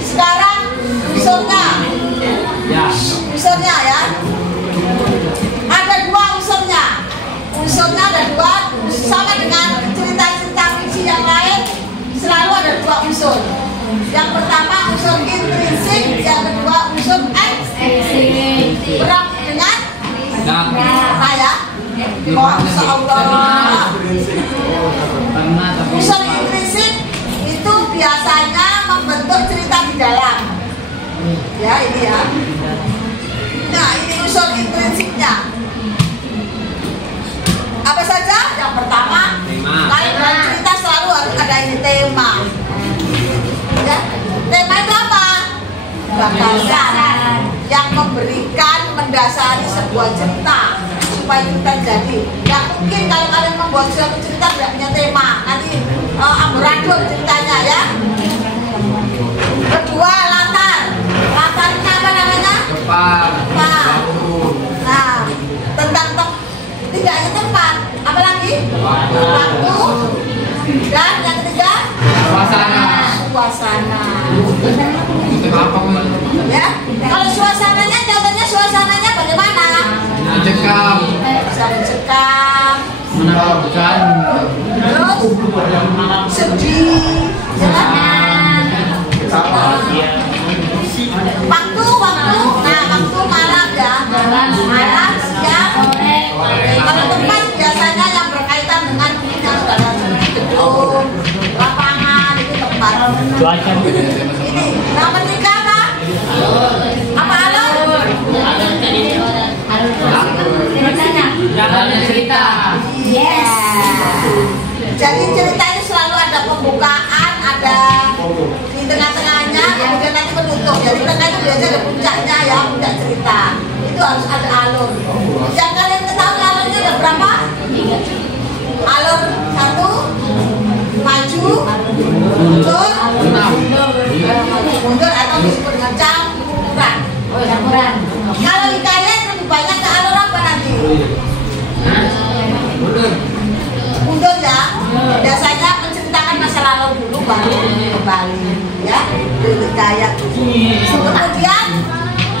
Sekarang unsurnya. Unsurnya ya. Ada dua unsurnya. Unsurnya ada dua, sama dengan cerita-cerita fiksi yang lain, selalu ada dua unsur. Yang pertama unsur intrinsik, yang kedua unsur ekstrinsik. Berapa dengan? Saya. Masya Allah. Unsur intrinsik itu biasanya membentuk cerita di dalam. Ya ini ya. Nah ini unsur intrinsiknya. Apa saja? Yang pertama, kalau dalam cerita selalu harus ada ini tema. Ya. Tema itu apa? Gagasan yang memberikan, mendasari sebuah cerita supaya itu terjadi. Gak mungkin kalau kalian membuat suatu cerita tidak punya tema, nanti amburadul ceritanya ya. Kedua, latar. Latarnya apa namanya? Tempat. Nah, tentang tidak hanya tempat, apalagi waktu, dan yang ketiga suasana. Ya, kalau suasananya, contohnya suasananya bagaimana? Mencekam, menakutkan, terus sedih, waktu, nah waktu malam ya, malam, siang. Kalau tempat biasanya yang berkaitan dengan yang sudah gedung, lapangan itu tempat. Ini nomor 3 apa? Apa alur? Jalannya cerita. Yes. Jadi cerita itu selalu ada pembukaan, ada di tengah-tengahnya, kemudian nanti menutup. Jadi tengah itu biasanya ada puncaknya ya, puncak cerita. Itu harus ada alur. Yang kalian ketahui alurnya ada berapa? Alur 1, maju, mundur, atau disebut dengan campuran. Kalau hikayat lebih banyak ke alur apa nanti? Mundur ya. Biasanya menceritakan masa lalu dulu baru kembali ya. Hikayat. Kemudian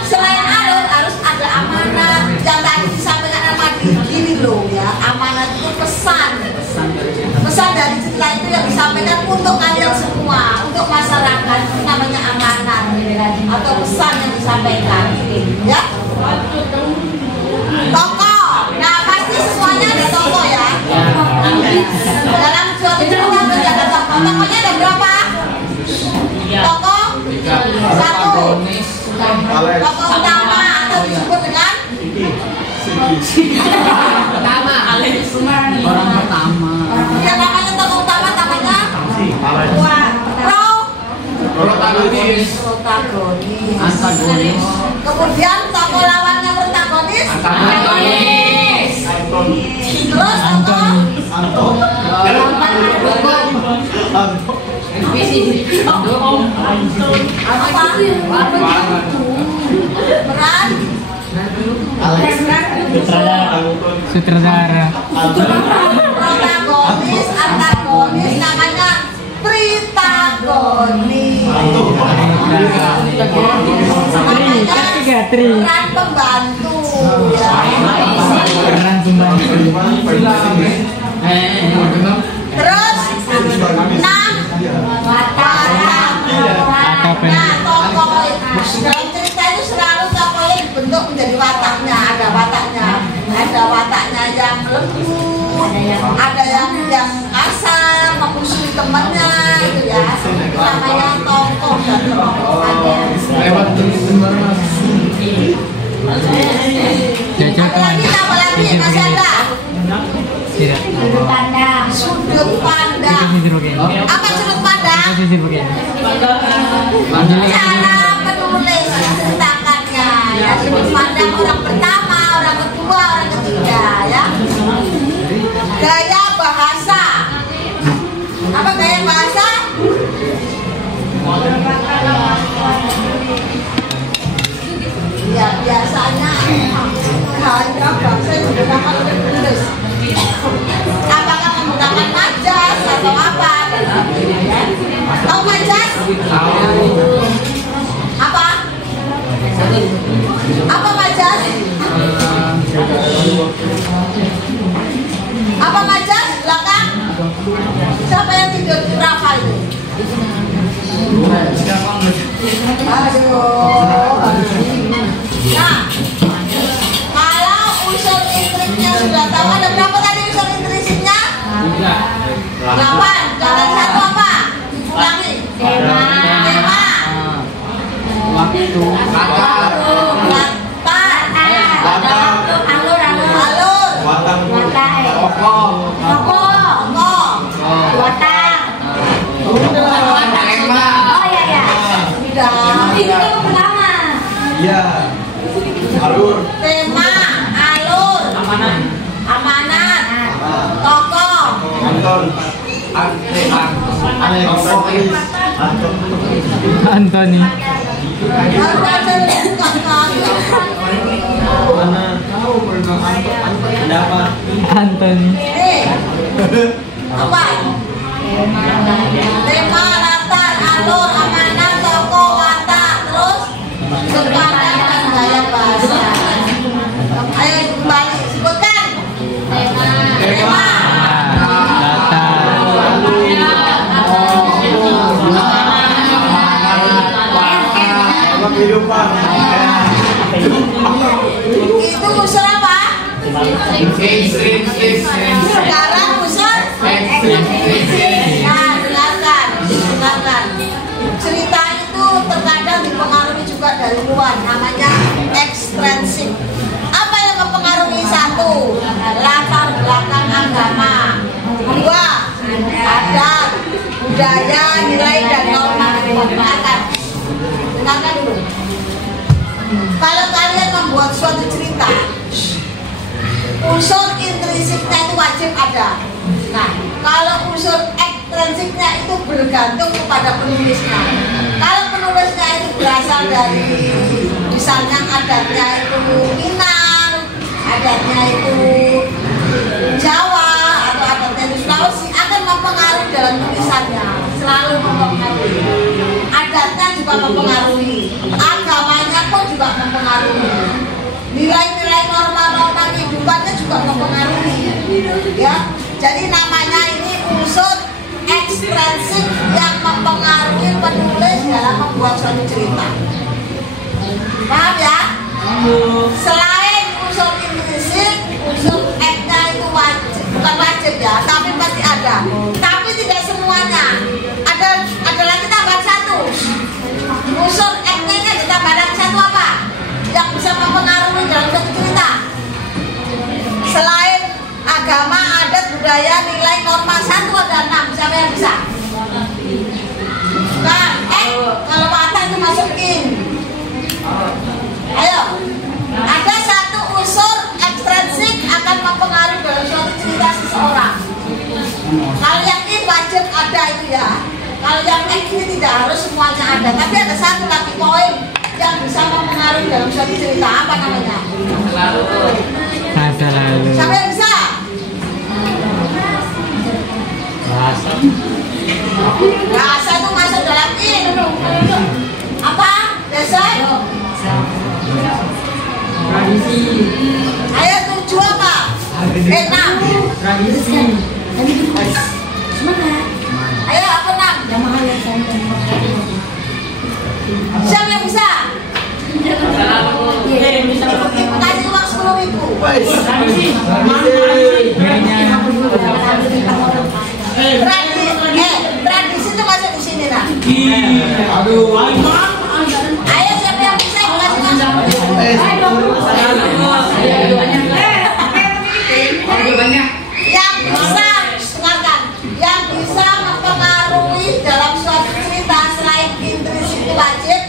selain alur harus ada amanat yang tadi disampaikan sama gini loh ya. Amanat itu pesan dari cerita itu yang disampaikan untuk kalian semua, untuk masyarakat, itu namanya amanat atau pesan yang disampaikan ya. Tokoh, nah pasti semuanya ada tokoh ya. Dalam suatu cerita ada tokoh. Tokohnya ada berapa? Tokoh 1. Tokoh utama atau disebut dengan Orang pertama. yang namanya tokoh utama namanya Protagonis. Antagonis. Kemudian tokoh lawannya protagonis. Antagonis. Terus tokoh peran Sutradara. protagonis, antagonis namanya pritagonis. Namanya peran pembantu ya. Terus 6 watak. Nah, tokoh dalam cerita itu selalu tokohnya dibentuk menjadi wataknya. Ada wataknya yang lembut, ada yang kasar, memusuhi temannya itu ya. Namanya tokoh dan tokohannya. Apa lagi masih ada? Sudut pandang. Apa sudut pandang? Cara penulis menceritakannya ya. Sudut pandang orang pertama, orang kedua, orang ketiga ya. Gaya bahasa. Apa gaya bahasa? Ya biasanya gaya bahasa yang digunakan oleh penulis. Apakah menggunakan majas atau apa? Tahu majas? Iya. Alur. Tema, alur, amanat, tokoh, Anton. Anthony. Mana tahu pernah Anton. Anthony. Apa? Tema, latar, alur, amanat, tokoh, watak, terus sepadan dan gaya bahasa. Ayo kembali sebutkan. Tema. Itu unsur apa? Sekarang unsur. Nah, dengarkan. Cerita itu terkadang dipengaruhi juga dari luar, namanya ekstrinsik. Apa yang mempengaruhi? Satu, latar belakang agama. Dua, adat, budaya, nilai dan norma kebiasaan. Dengarkan dulu. Kalau kalian membuat suatu cerita, unsur intrinsiknya itu wajib ada. Nah, kalau unsur ekstrinsiknya itu bergantung kepada penulisnya. Kalau penulisnya itu berasal dari, misalnya adatnya itu Minang, adatnya itu Jawa, atau adatnya itu Sulawesi, akan mempengaruhi dalam tulisannya. Selalu mempengaruhi. Adatnya juga mempengaruhi. Agamanya pun juga mempengaruhi. Nilai-nilai norma-norma kehidupannya juga mempengaruhi. Ya, jadi namanya ini unsur ekstrinsik yang mempengaruhi penulis dalam membuat suatu cerita. Paham ya? Selain unsur intrinsik, unsur eknya itu wajib, bukan wajib ya, tapi pasti ada. Tapi tidak semuanya. Ada lagi tambahan satu. Unsur eknya ini ada tambahan satu apa? Yang bisa mempengaruhi dalam suatu cerita. Selain agama, adat, budaya, nilai, norma, satu ada 6. Siapa yang bisa? Nah, kalau watak itu masukin. Ayo. Ada satu unsur ekstrinsik akan mempengaruhi dalam suatu cerita seseorang. Kalau yang ini wajib ada itu ya. Kalau yang ini tidak harus semuanya ada. Tapi ada satu lagi poin yang bisa mempengaruhi dalam suatu cerita. Apa namanya? Masa lalu. Siapa yang bisa? Bahasa itu masuk dalam ini. Apa? Dasar? Tradisi. Ayo 7 apa? 6. Ayo apa 6? Siapa yang bisa? Ibu kasih uang 10.000. Tradisi itu masuk di sini nah. Aduh. Ayo siapa yang bisa ibu kasih uang 10.000. Yang bisa, dengarkan, yang bisa mempengaruhi dalam suatu cerita selain intrinsik itu wajib,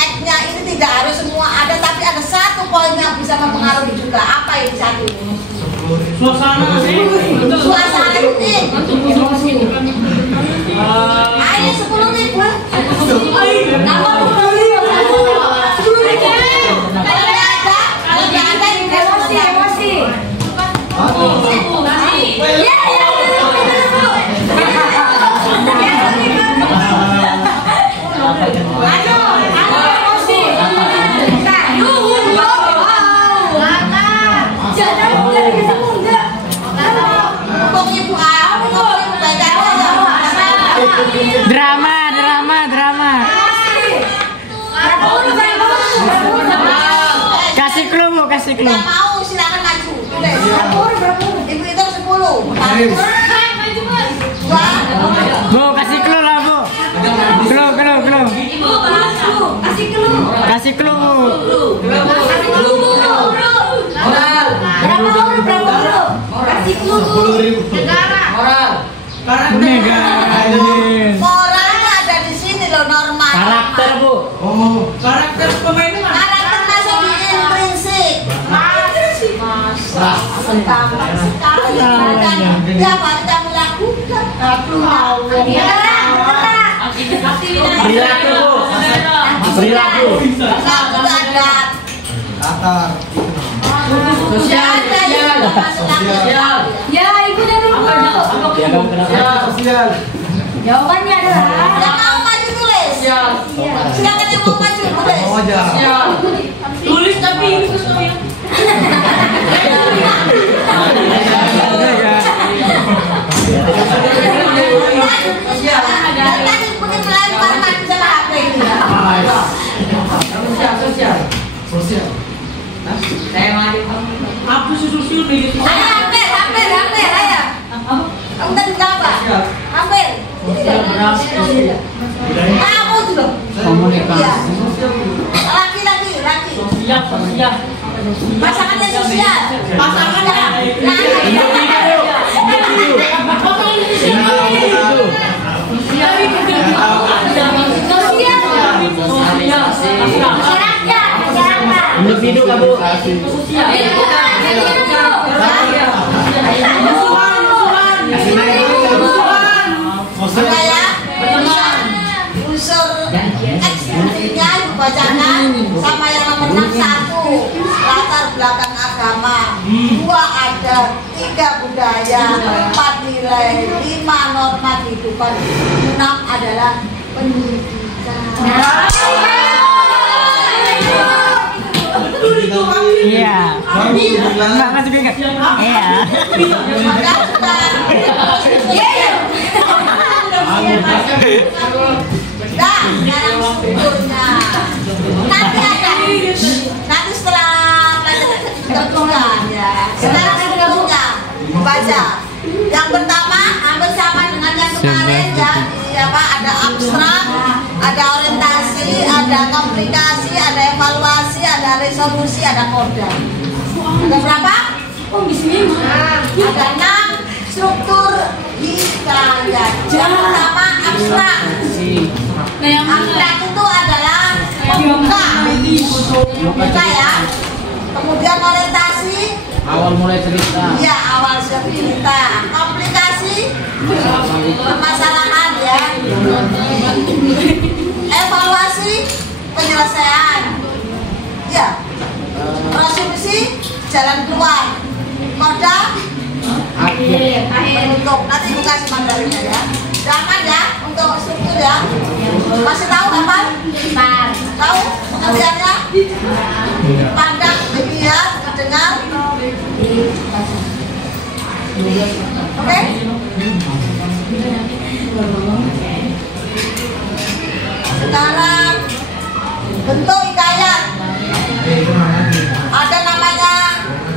eknya ini tidak harus semua ada, tapi ada satu poin yang bisa mempengaruhi juga. Apa ini satu? Suasana ini. Suasana ini. Ayo 10.000. Kalau nggak ada emosi. Drama. Kasih clue, Bu, kasih clue. Tidak mau, silakan maju. Ibu itu 10. Bu, kasih clue lah, Bu. Clue. Kasih clue, Bu. Moralnya ada di sini loh, norma. Karakter, Bu. Oh, Karakter pemainnya mana? Karakter gampang sekali. Ya baru kamu lakukan. Aduh, Perilaku. laku adat. Latar. Sosial. Ya, ibu dan dulu. Sosial. Jawabannya adalah Yang mau maju tulis. Silakan yang mau maju tulis. Mau aja. Tulis tapi itu semua. Tadi mungkin melempar maju sama HP ini. Sosial. Apa susul di Ayo hampir, ayo. Kamu tadi bilang apa? Hampir. Kamu juga. Komunikasi. Laki. sosial. Pasangannya sosial. Pasangannya. Individu kamu. Unsur X-nya dibacakan sama yang nomor 61 latar belakang agama, 2 adat, 3 budaya, 4 nilai, 5 norma kehidupan, 6 adalah pendidikan. Iya. Enggak masih bingung. Iya. Nah, sekarang strukturnya. Nanti setelah tentukan ya. Sekarang strukturnya baca. Yang pertama hampir sama dengan yang kemarin ya. Ada abstrak, ada orientasi, ada komunikasi, ada evaluasi, ada resolusi, ada koda. Ada berapa? Oh, di sini. Ada 6 struktur hikayat. Yang pertama abstrak. Nah, yang Abstrak itu adalah membuka ya. Kemudian orientasi, Awal mulai cerita. ya awal cerita. Komplikasi, permasalahan ya. Evaluasi, penyelesaian, ya. Resolusi, jalan keluar. Koda, penutup. Nanti ibu kasih mandarinnya ya. Jangan ya untuk struktur ya. Masih tahu hafal? Tahu pengertiannya? Pandang, dilihat, dengar. Oke? Sekarang bentuk hikayat. Ada namanya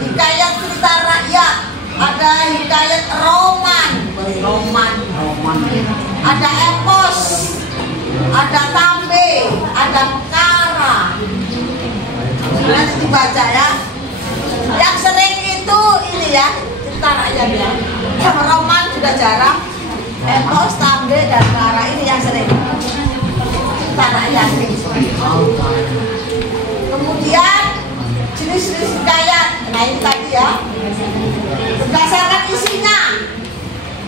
hikayat cerita rakyat, ada hikayat roman, ada epos, ada tambe, ada kara. Nanti dibaca ya. Yang sering itu ini ya cerita rakyat ya. Roman juga jarang. Epos, tambe, dan kara ini yang sering. Cerita rakyat. Kemudian jenis-jenis hikayat. Nah ini tadi ya. Berdasarkan isinya.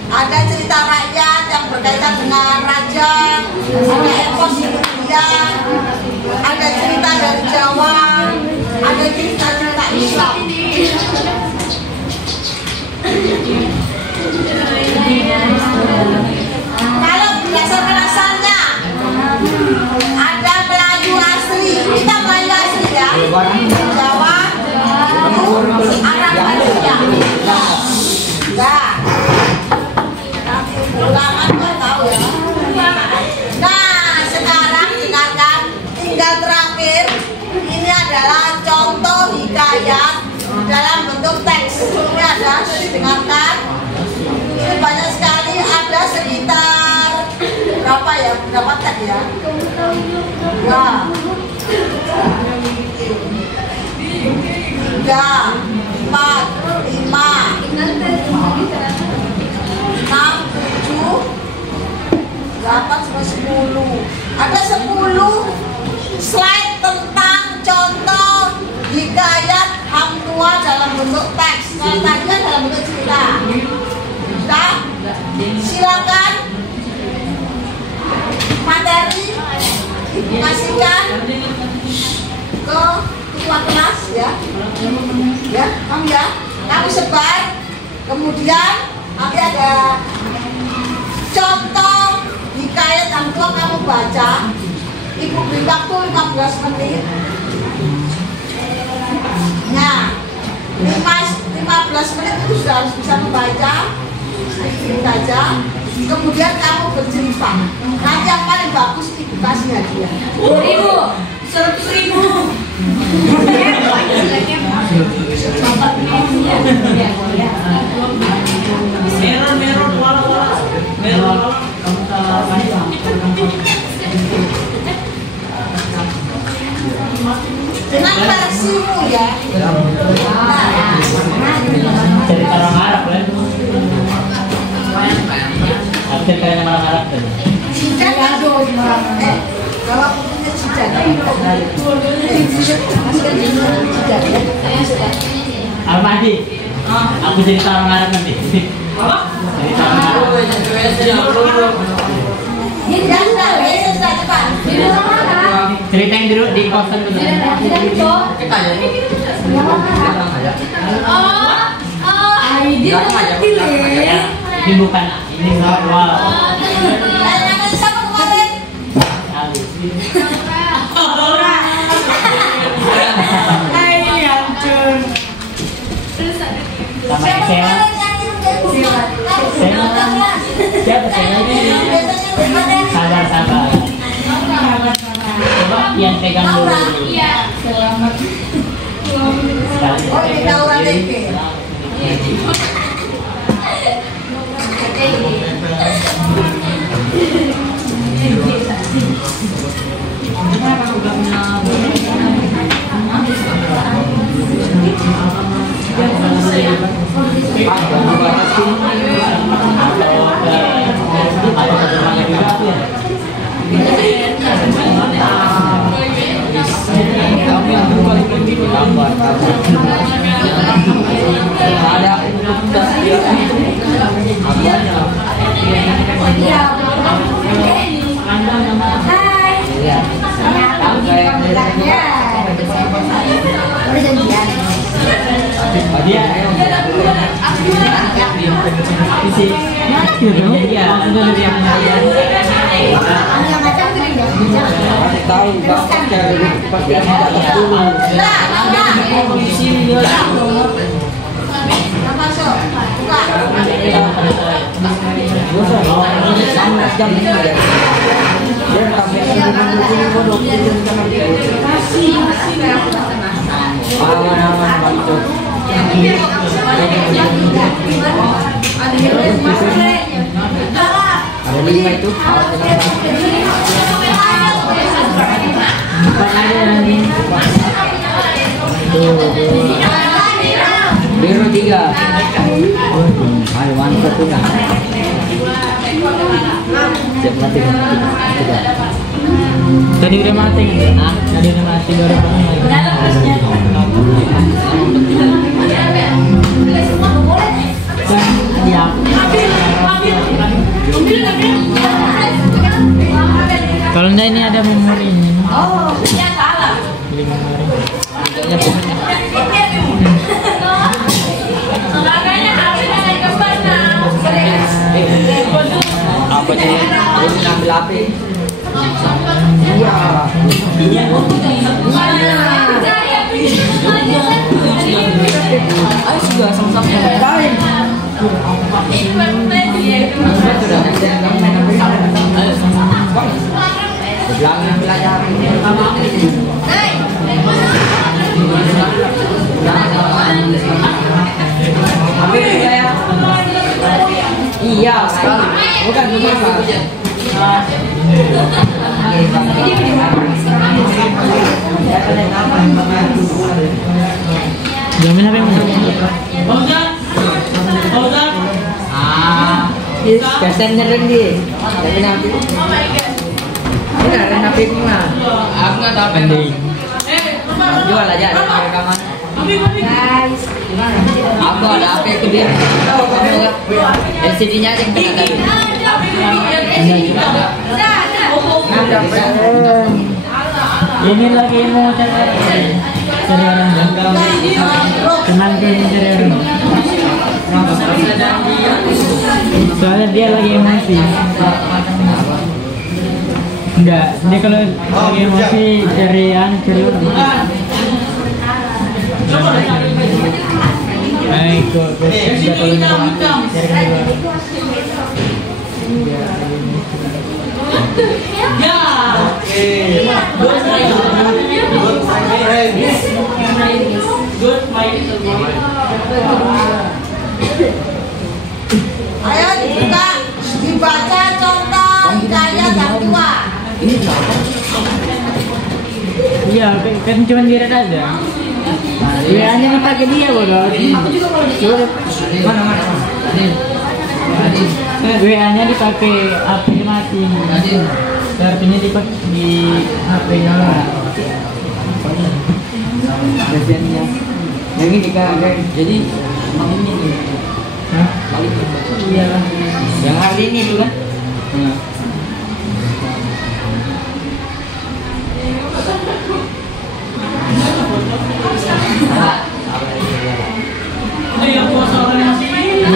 Ada cerita rakyat yang berkaitan dengan raja, ada epos India, ada cerita dari Jawa, ada cerita-cerita Islam. Kalau berdasarkan asalnya, ada Melayu asli, kita Melayu asli ya, Jawa, Arab Asia. Nah, ulangan kan tahu ya. Nah, sekarang dengarkan, tinggal terakhir. Ini adalah contoh hikayat dalam bentuk teks. Ini ada, dengarkan. Ini banyak sekali, ada sekitar berapa ya? Berapa teks ya? Nah, 3, 4, 5, 6, 7, 8, 10. Ada 10 slide tentang contoh hikayat Hang Tuah semua dalam bentuk teks. Kalau tadi kan dalam bentuk cerita. Nah, silakan materi dikasihkan ke ketua kelas ya. Ya, kamu ya. Kamu sebar. Kemudian nanti ada contoh hikayat yang tua kamu baca. Ibu beri waktu 15 menit. Nah, 15 menit itu sudah harus bisa membaca sedikit saja. Kemudian kamu bercerita. Nanti yang paling bagus ibu kasih hadiah. 2.000, 100.000. Merah, wala. Merah. Dengan versimu ya. Cerita orang Arab kan? Cerita yang orang Arab kan? Cicat kalau punya cicat. Almadi. Aku cerita orang Arab nanti. Apa? Cerita orang Arab. Ya sudah, besok sudah cepat. Cerita yang di kosan dulu. Ini bukan ini wow. Namanya siapa kemarin? Sama Siapa Excel. kemarin yang itu Siapa saya? Sabar. Coba yang pegang dulu. Selamat. Oh, ini Laura Leke. Ada 5 itu. Biru 3. Ayo mantap tuh. Siap mati. Tadi udah mati kan? Tadi udah mati baru kalau enggak ini ada memori ini. Oh, ya salah. Beli memori. Makanya harus ada kembar nah. Apa sih? Terus ngambil api. Ayo sudah sama-sama ngapain? Bilangin belajar. Ambil juga ya. Iya, sekali. Bukan Jamin apa yang Fauzan. Kesen nyereng dia. Tapi nanti. Ini ada napi mah. Aku nggak tahu. pending? Jual aja ada rekaman. Guys, Aku ada apa itu dia? Kamu enggak? LCD-nya aja yang kena tadi. Ini lagi mau cari orang tenang tuh cari orang. Soalnya dia lagi emosi. Enggak, dia kalau lagi emosi cari orang. Baik, kok. Ayo dibuka, dibaca contoh hikayat yang tua. Iya, kan cuma direct aja. WA-nya nih pakai dia, bodoh. Mana? WA-nya dipakai HP mati. Artinya dipakai di HP nyala. Kasiannya. Yang ini kan, jadi ini nih. Hah? Iya lah. Yang hari ini tuh kan? Ini yang puasa orang masih ini.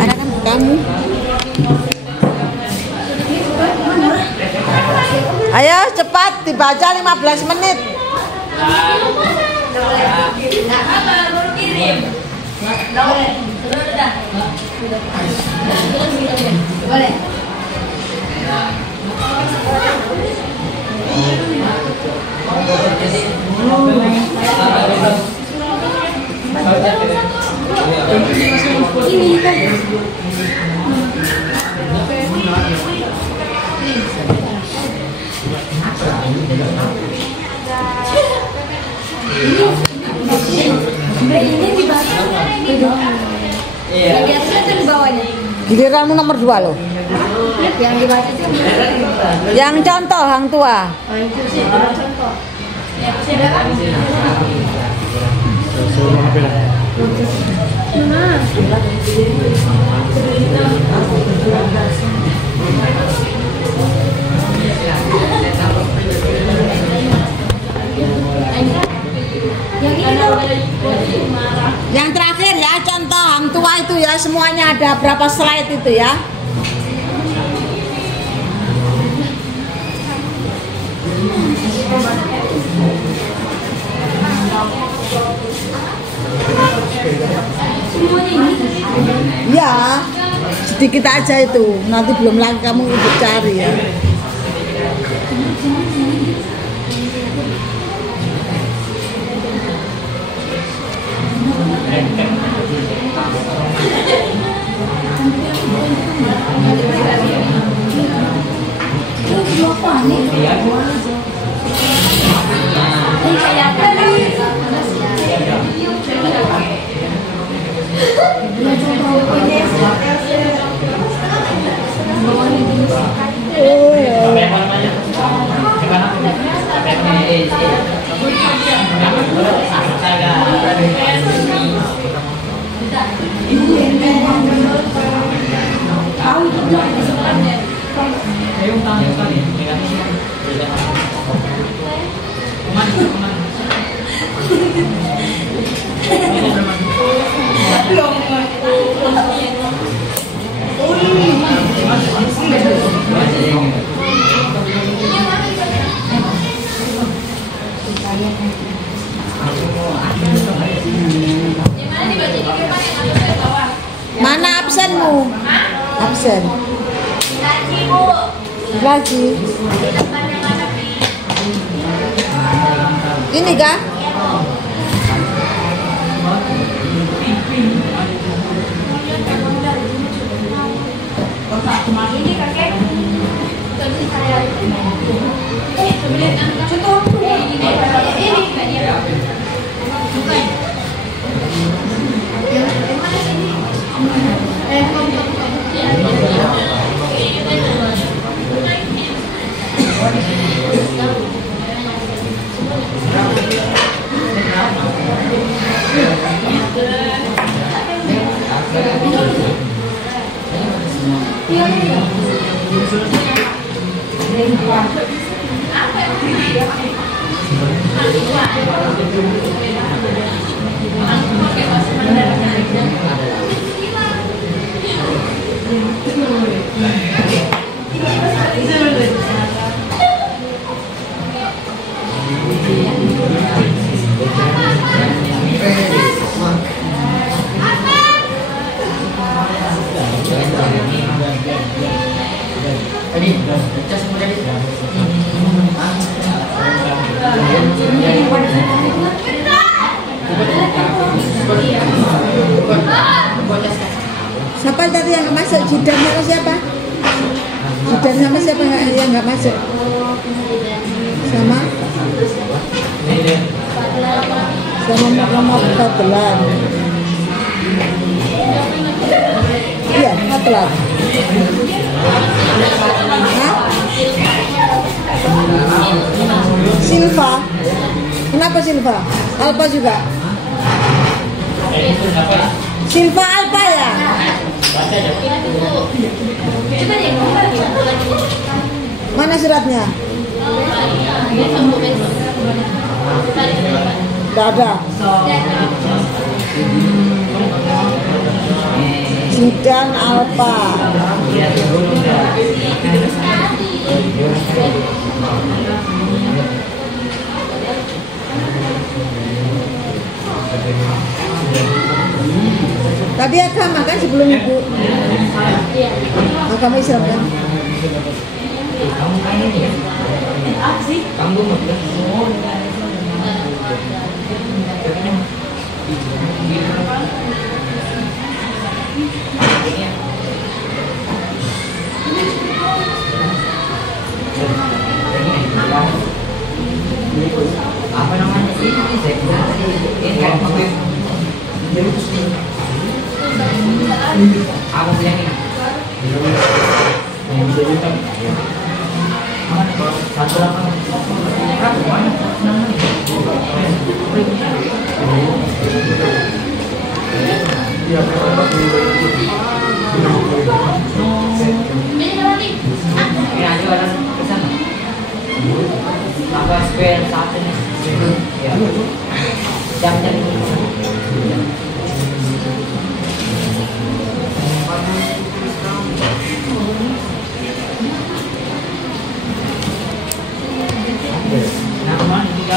Ada kan kamu? Ayo cepat dibaca 15 menit. boleh. Ini kan. Ini di bawah. Yang di atasnya itu di bawahnya. Giliranmu nomor 2 loh. Yang di bawah itu. Yang contoh hang tua. Contoh. Ya, silakan. Yang terakhir ya contoh hang tua itu ya, semuanya ada berapa slide itu ya. Ya, sedikit aja itu. Nanti belum lagi kamu ibu cari ya. Mana absenmu? Absen. Lagi. Ini kah? Siapa tadi yang nggak masuk? Jidan sama siapa? Jidan sama siapa yang nggak masuk? Sama? Sama nomor 14. Iya, 14. Hah? Silva. Kenapa Silva? Alpa juga? Silva Alpa ya? Mana suratnya? Tidak ada. Jidan Alpa. Tadi agama kan sebelum ibu. Agama Islam kan? Apa namanya ini kan aku bilang ini apa spare satu nih ya jam-jam nama juga